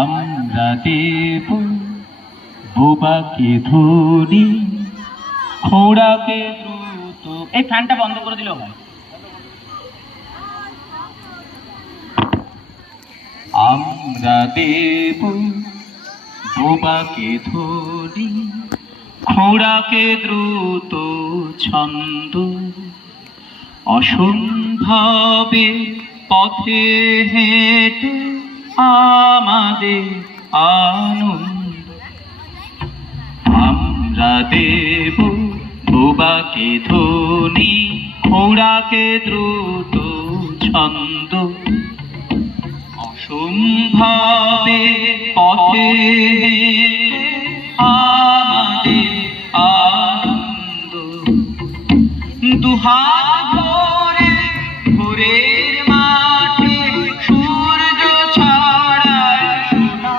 আমরা দেব বোবাকে ধরি, খোঁড়াকে দ্রুত। এই ফ্যানটা বন্ধ করে দিলেও হয়। আমরা দেব বোবাকে ধরি, খোঁড়াকে দ্রুত ছন্দ, অসম্ভাবে পথে হেঁটে আমাদের আনন্দ। আমরা দেব বোবাকে ধ্বনি, খোঁড়াকে দ্রুত ছন্দ, অসম্ভাবে পথে আমাদের আনন্দ। দুহাত ভরে ভোরের মাঠে সূর্য ছড়ায় সোনা,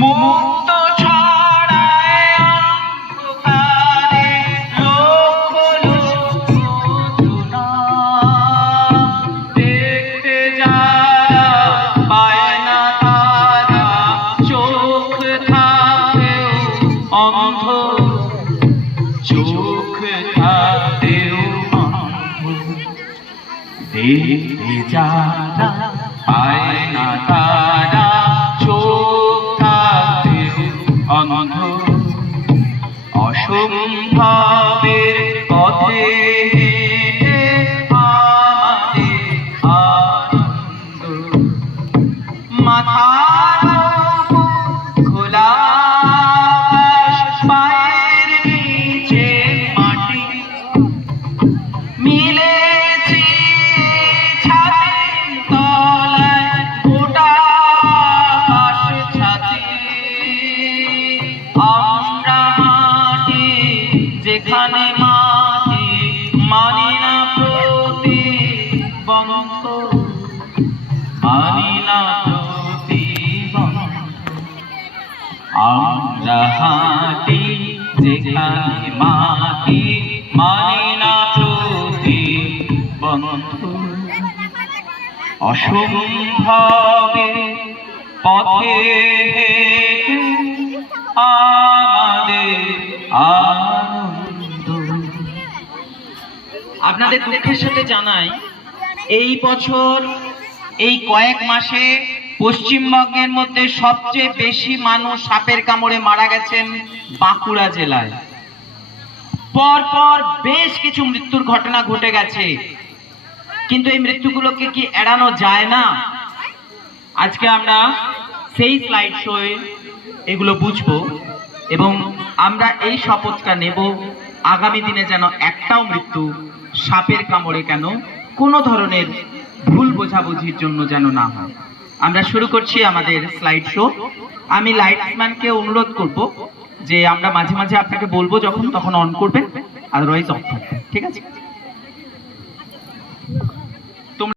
মুক্ত ছড়ায় অন্ধকারে লক্ষ লক্ষ জোনা। দেখতে যারা পায় না তারা, চোখ থাকেও অন্ধ, চোখ থাকেও অন্ধ। দেখতে যারা পায় না তারা, চোখ থাকেও অন্ধ, অসম্ভবের পথে হেঁটে আমাদের আনন্দ। মাথার খোলা পায়ের নিচে মাটি, মিলেছি ছাদের তলায় গোটা আকাশ ছাতি। আমরা হাঁটি যেখানে মাটি, মানি না প্রতিবন্ধ, মানি না প্রতিবন্ধ। আমরা হাঁটি যেখানে মাটি, মানি না প্রতিবন্ধ, অসম্ভবে পথে হেঁটে আমাদের আনন্দ। আপনাদের দুঃখের সাথে জানাই, এই বছর এই কয়েক মাসে পশ্চিমবঙ্গের মধ্যে সবচেয়ে বেশি মানুষ সাপের কামড়ে মারা গেছেন বাঁকুড়া জেলায়। পরপর বেশ কিছু মৃত্যুর ঘটনা ঘটে গেছে, কিন্তু এই মৃত্যুগুলোকে কি এড়ানো যায় না? আজকে আমরা সেই স্লাইড শোয়ে এগুলো বুঝবো এবং আমরা এই শপথটা নেব, আগামী দিনে যেন একটাও মৃত্যু সাপের কামড়ে কেন কোনো ধরনের ভুল বোঝাবুঝির জন্য যেন না হয়। আমরা শুরু করছি আমাদের স্লাইড শো। আমি লাইটম্যানকে অনুরোধ করব যে আমরা মাঝে মাঝে আপনাকে বলবো যখন, তখন অন করবেন, আদারওয়াইজ অফ থাকবে, ঠিক আছে?